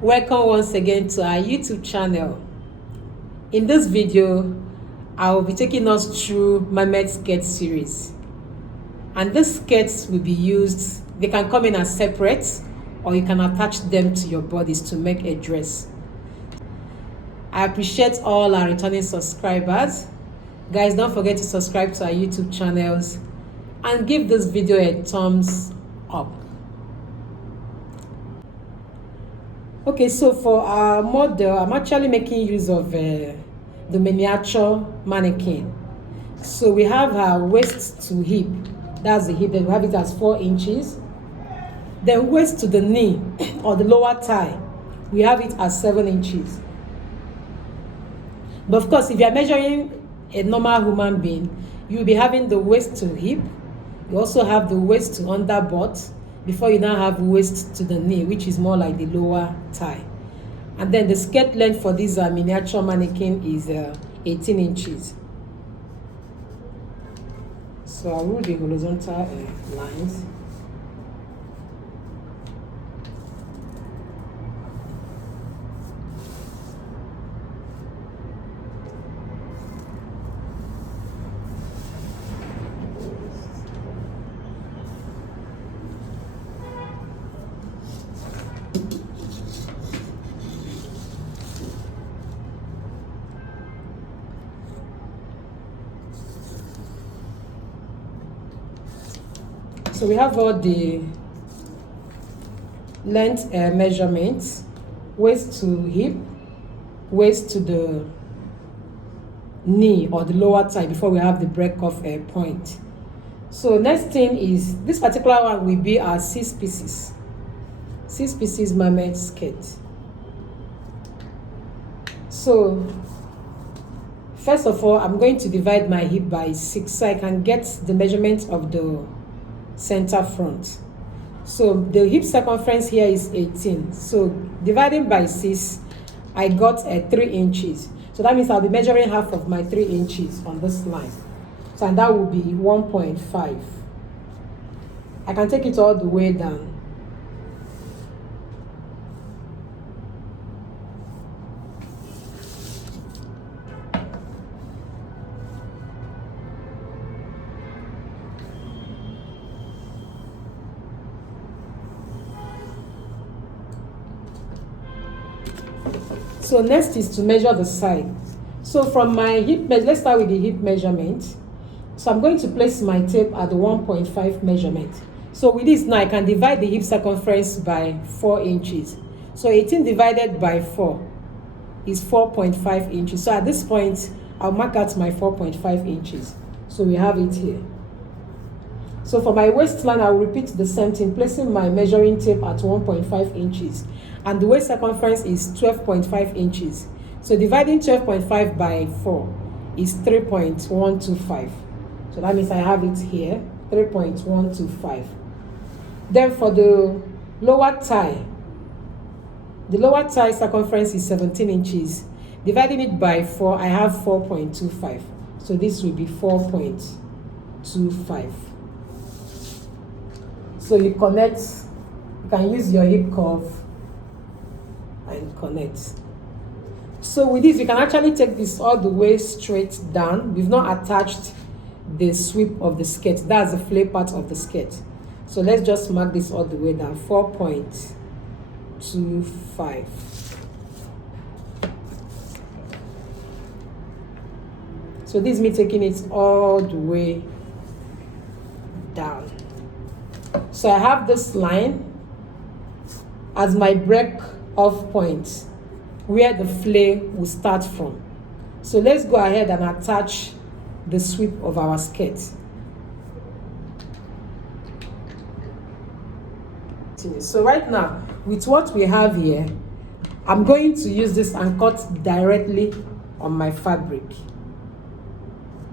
Welcome once again to our YouTube channel. In this video, I will be taking us through Mermaid skirt series. And these skirts will be used, they can come in as separate or you can attach them to your bodies to make a dress. I appreciate all our returning subscribers. Guys, don't forget to subscribe to our YouTube channels and give this video a thumbs up. Okay, so for our model, I'm actually making use of the miniature mannequin. So we have our waist to hip, that's the hip, then we have it as 4 inches. Then waist to the knee or the lower thigh, we have it as 7 inches. But of course, if you are measuring a normal human being, you'll be having the waist to hip. You also have the waist to under butt, before you now have waist to the knee, which is more like the lower thigh. And then the skirt length for this miniature mannequin is 18 inches. So I'll rule the horizontal lines. So we have all the length measurements, waist to hip, waist to the knee or the lower thigh before we have the break off point. So next thing is, this particular one will be our 6 pieces. 6 pieces mermaid skirt. So first of all, I'm going to divide my hip by 6 so I can get the measurement of the center front. So the hip circumference here is 18. So dividing by 6, I got 3 inches. So that means I'll be measuring half of my 3 inches on this line. So and that will be 1.5. I can take it all the way down. So next is to measure the side. So from my hip, let's start with the hip measurement. So I'm going to place my tape at the 1.5 measurement. So with this now, I can divide the hip circumference by 4 inches. So 18 divided by 4 is 4.5 inches. So at this point, I'll mark out my 4.5 inches. So we have it here. So for my waistline, I'll repeat the same thing, placing my measuring tape at 1.5 inches. And the waist circumference is 12.5 inches. So dividing 12.5 by 4 is 3.125. So that means I have it here, 3.125. Then for the lower thigh circumference is 17 inches. Dividing it by 4, I have 4.25. So this will be 4.25. So you connect, you can use your hip curve and connect. So with this, you can actually take this all the way straight down. We've not attached the sweep of the skirt. That's the flare part of the skirt. So let's just mark this all the way down, 4.25. So this is me taking it all the way down. So I have this line as my break off point where the flare will start from. So let's go ahead and attach the sweep of our skirt. So right now, with what we have here, I'm going to use this and cut directly on my fabric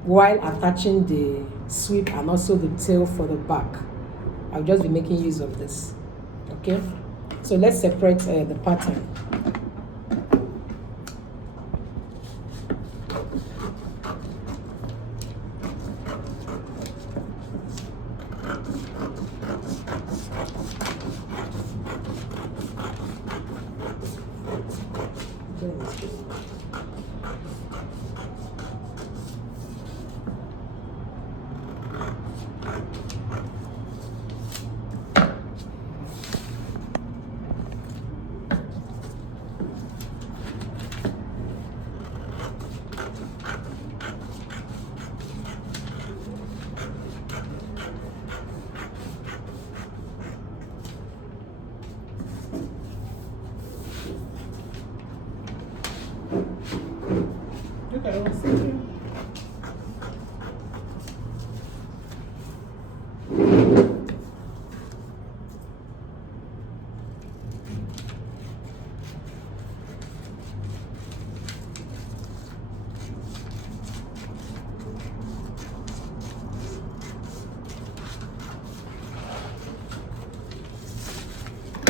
while attaching the sweep and also the tail for the back. I'll just be making use of this. Okay, so let's separate the pattern. Okay, we'll see you.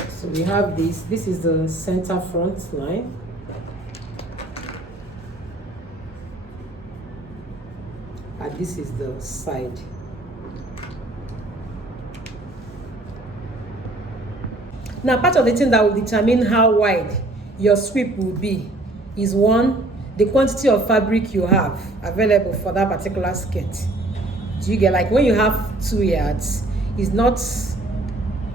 So we have this is the center front line. And this is the side. Now, part of the thing that will determine how wide your sweep will be is one, the quantity of fabric you have available for that particular skirt. Do you get, like when you have 2 yards, it's not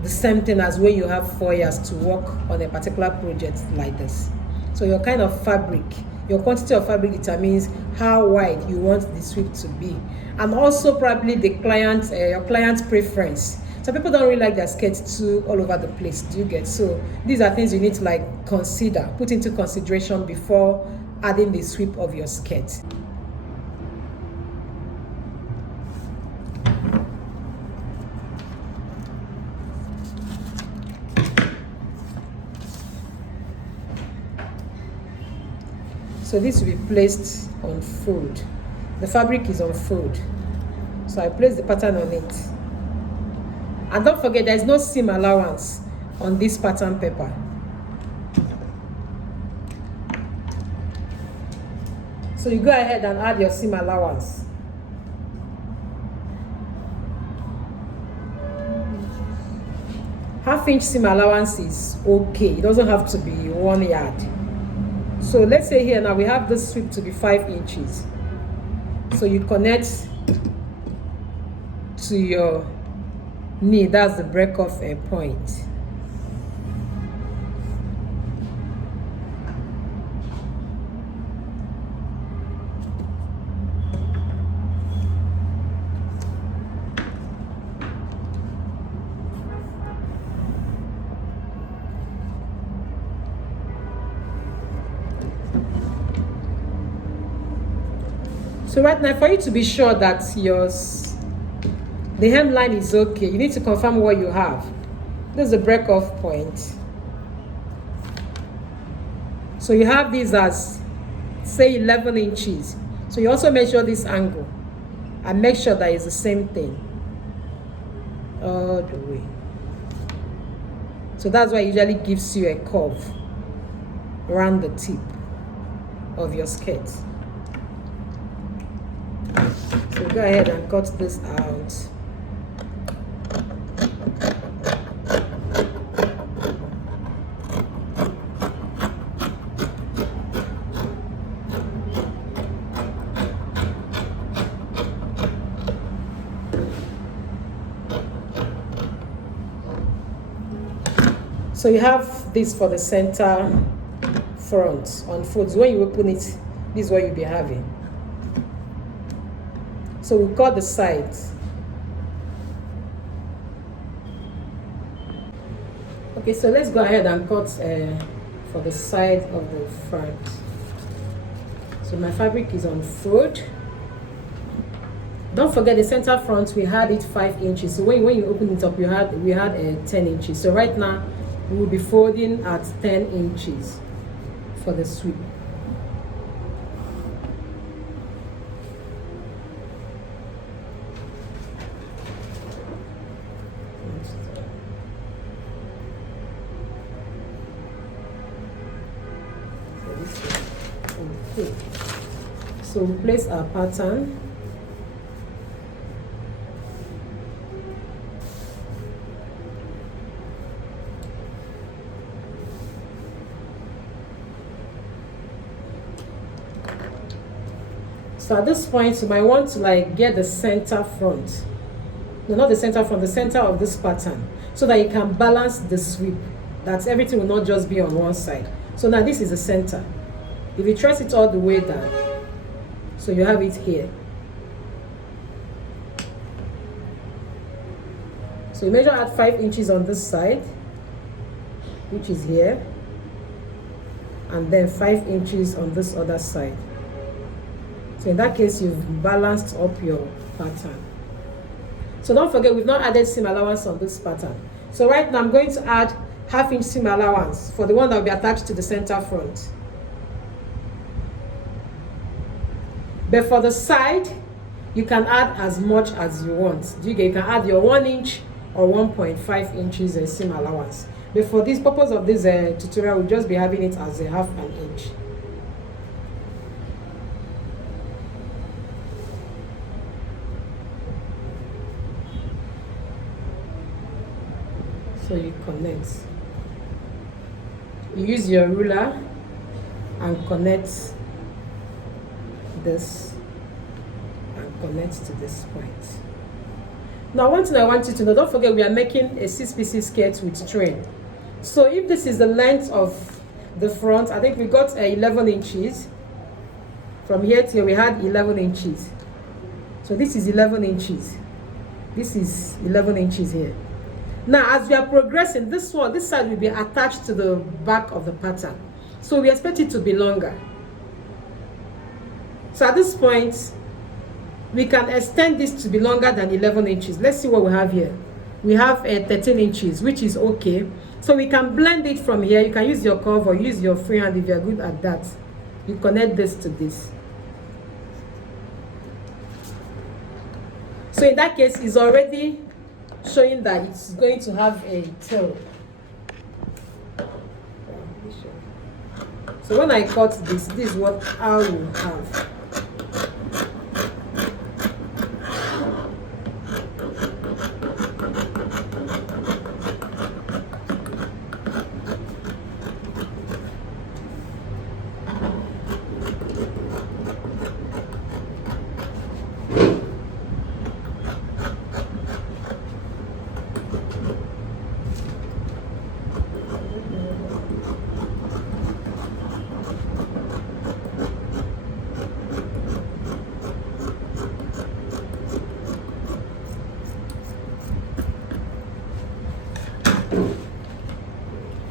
the same thing as when you have 4 yards to work on a particular project like this. So your kind of fabric, your quantity of fabric determines how wide you want the sweep to be, and also probably the client, your client's preference. Some people don't really like their skirts too all over the place. Do you get? So these are things you need to like consider, put into consideration before adding the sweep of your skirt. So this will be placed on fold. The fabric is on fold. So I place the pattern on it. And don't forget, there is no seam allowance on this pattern paper. So you go ahead and add your seam allowance. Half-inch seam allowance is okay. It doesn't have to be 1 yard. So let's say here now we have this sweep to be 5 inches. So you connect to your knee, that's the break off a point. So right now, for you to be sure that the hemline is okay, you need to confirm what you have. This is the break off point. So you have this as, say, 11 inches. So you also measure this angle and make sure that it's the same thing all the way. So that's why it usually gives you a curve around the tip of your skirt. So go ahead and cut this out. So you have this for the center front on folds. When you open it, this is what you'll be having. So we cut the sides. Okay, so let's go ahead and cut for the side of the front. So my fabric is on fold. Don't forget the center front, we had it 5 inches. So when you open it up, we had 10 inches. So right now we will be folding at 10 inches for the sweep. Okay. So we place our pattern. So at this point you might want to like get the center front, no, not the center front, the center of this pattern, so that you can balance the sweep, that everything will not just be on one side. So now this is the center. If you trace it all the way down, so you have it here. So you measure at 5 inches on this side, which is here, and then 5 inches on this other side. So in that case, you've balanced up your pattern. So don't forget, we've not added seam allowance on this pattern. So right now I'm going to add half-inch seam allowance for the one that will be attached to the center front. But for the side, you can add as much as you want. You can add your 1 inch or 1.5 inches seam allowance. But for this purpose of this tutorial, we'll just be having it as a half an inch. So you connect. You use your ruler and connect this and connect to this point. Now one thing I want you to know, don't forget we are making a 6-piece skirt with train. So if this is the length of the front, I think we got 11 inches. From here to here we had 11 inches. So this is 11 inches. This is 11 inches here. Now as we are progressing, this side will be attached to the back of the pattern. So we expect it to be longer. So at this point, we can extend this to be longer than 11 inches. Let's see what we have here. We have 13 inches, which is okay. So we can blend it from here. You can use your curve or use your freehand if you're good at that. You connect this to this. So in that case, it's already showing that it's going to have a tail. So when I cut this, this is what I will have.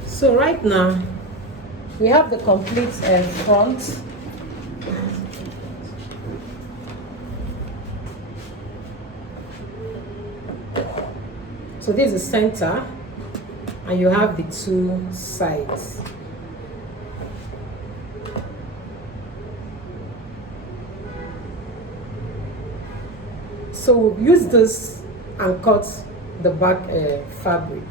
So right now we have the complete front. So this is the center and you have the two sides. So we'll use this and cut the back fabric.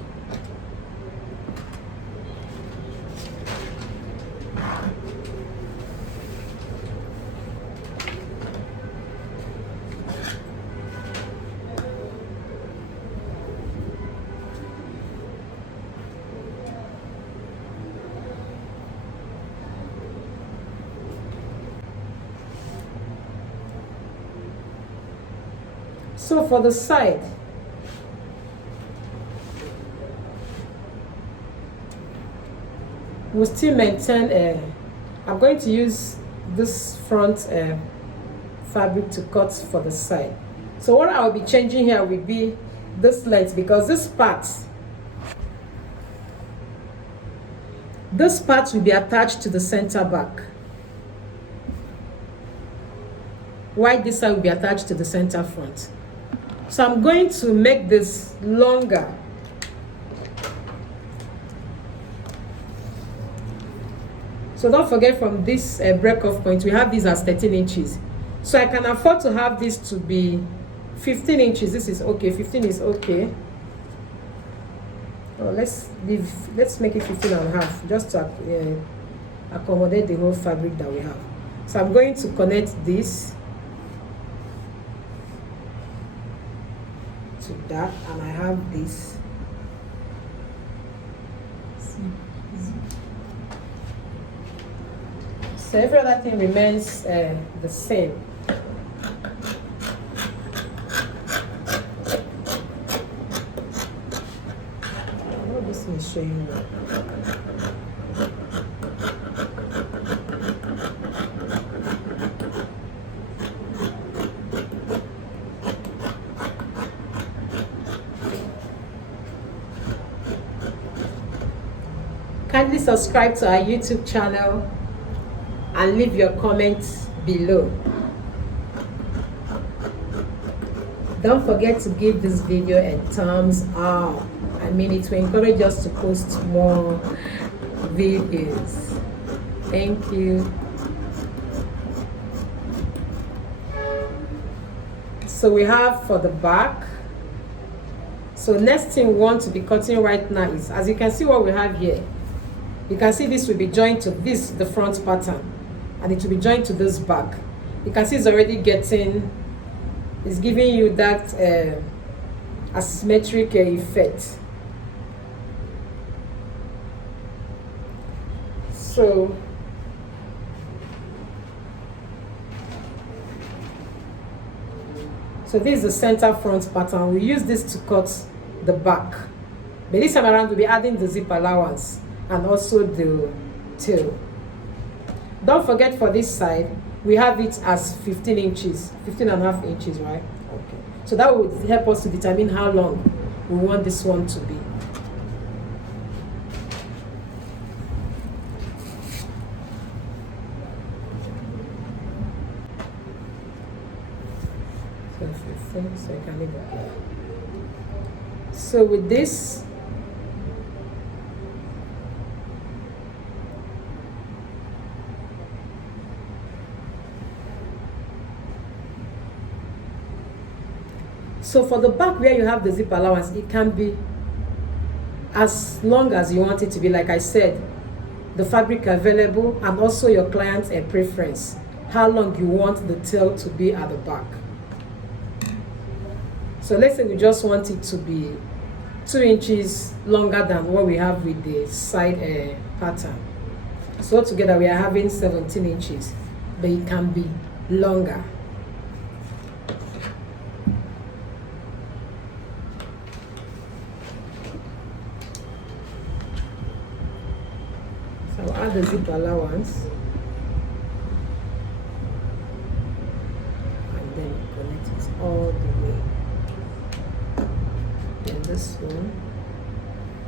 So for the side, we'll still maintain, I'm going to use this front fabric to cut for the side. So what I'll be changing here will be this length, because this part will be attached to the center back, while this side will be attached to the center front. So I'm going to make this longer. So don't forget, from this break-off point, we have this as 13 inches. So I can afford to have this to be 15 inches. This is okay. 15 is okay. Oh, let's make it 15 and a half, just to accommodate the whole fabric that we have. So I'm going to connect this to that, and I have this. So every other thing remains the same. everything is showing well. Kindly subscribe to our YouTube channel and leave your comments below. Don't forget to give this video a thumbs up. I mean, it will encourage us to post more videos. Thank you. So we have for the back. So next thing we want to be cutting right now is, as you can see what we have here, you can see this will be joined to this, the front pattern, and it will be joined to this back. You can see it's already getting, it's giving you that asymmetric effect. So this is the center front pattern. We use this to cut the back, but this time around we'll be adding the zip allowance and also the tail. Don't forget, for this side we have it as 15 inches, 15.5 inches, right? Okay, so that would help us to determine how long we want this one to be. So 15, so you can leave it there. So with this, so for the back where you have the zip allowance, it can be as long as you want it to be. Like I said, the fabric available and also your client's preference, how long you want the tail to be at the back. So let's say we just want it to be 2 inches longer than what we have with the side pattern. So altogether we are having 17 inches, but it can be longer. So I'll add the zip allowance and then connect it all the way. And this one.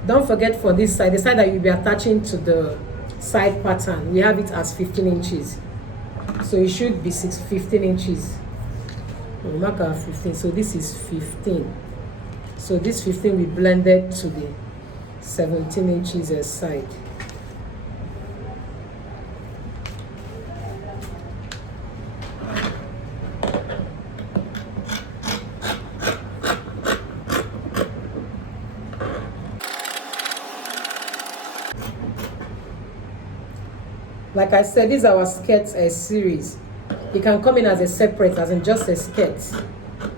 Don't forget, for this side, the side that you'll be attaching to the side pattern, we have it as 15 inches. So it should be 15 inches. We'll mark our 15. So this is 15. So this 15 we blended to the 17 inches side. Like I said, this is our skirt series. It can come in as a separate, as in just a skirt,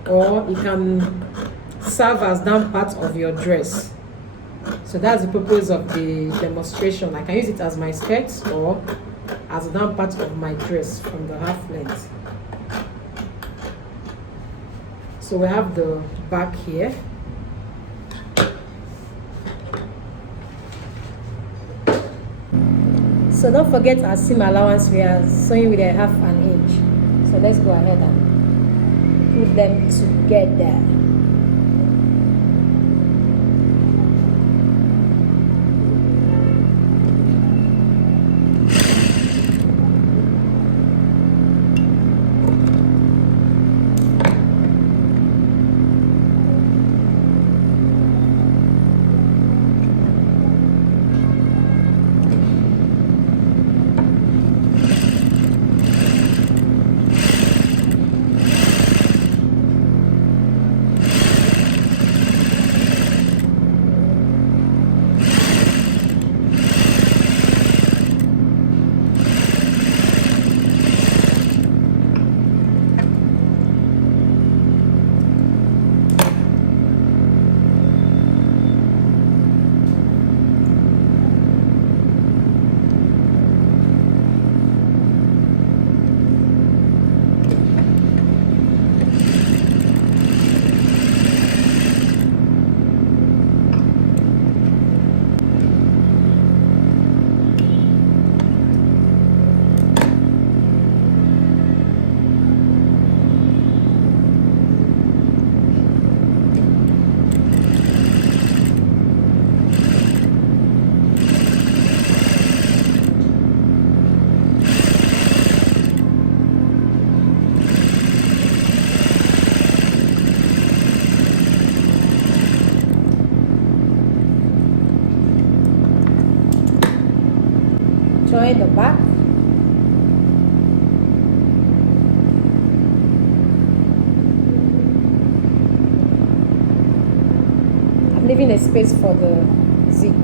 or it can serve as down part of your dress. So that's the purpose of the demonstration. I can use it as my skirt or as a down part of my dress from the half length. So we have the back here. So don't forget our seam allowance, we are sewing with a 1/2 inch. So let's go ahead and put them together. join the back. I'm leaving a space for the zip.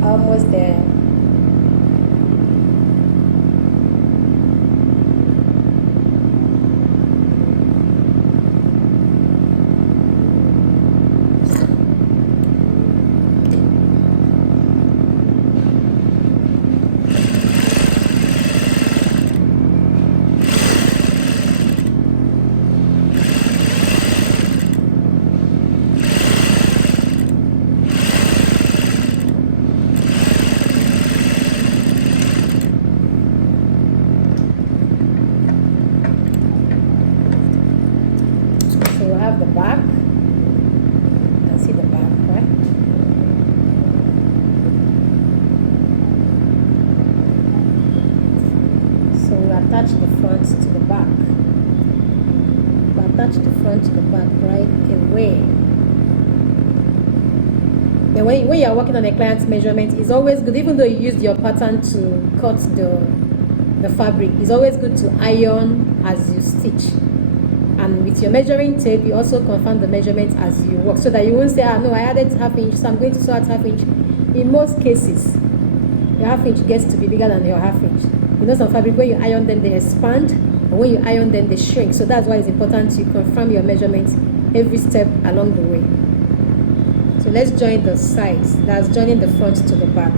Almost there. The back. You can see the back, right? So we attach the front to the back. We attach the front to the back right away. Then when you are working on a client's measurement, it's always good, even though you used your pattern to cut the fabric, it's always good to iron as you stitch. And with your measuring tape, you also confirm the measurements as you work, so that you won't say, no, I added ½ inch, so I'm going to sew at ½ inch. In most cases, your ½ inch gets to be bigger than your ½ inch. You know, some fabric, when you iron them, they expand, and when you iron them, they shrink. So that's why it's important to confirm your measurements every step along the way. So let's join the sides. That's joining the front to the back.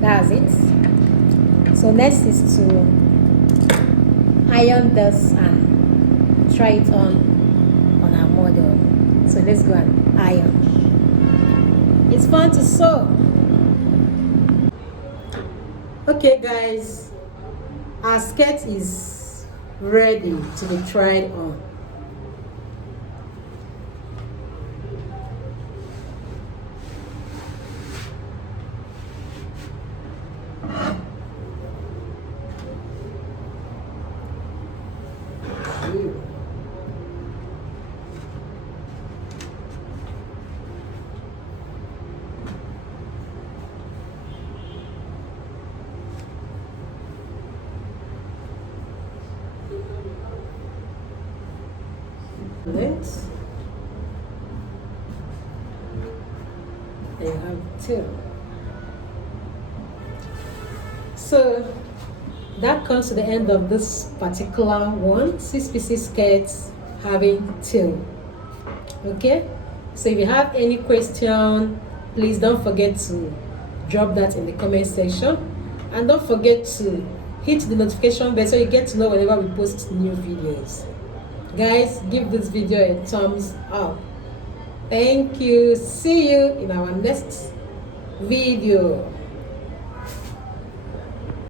That's it. So next is to iron this and try it on our model. So let's go and iron. It's fun to sew. Okay guys, our skirt is ready to be tried on. Length, and you have two. So that comes to the end of this particular one, 6 pieces skirts having tail. Okay, so if you have any question, please don't forget to drop that in the comment section, and don't forget to hit the notification bell so you get to know whenever we post new videos. Guys, give this video a thumbs up. Thank you. See you in our next video.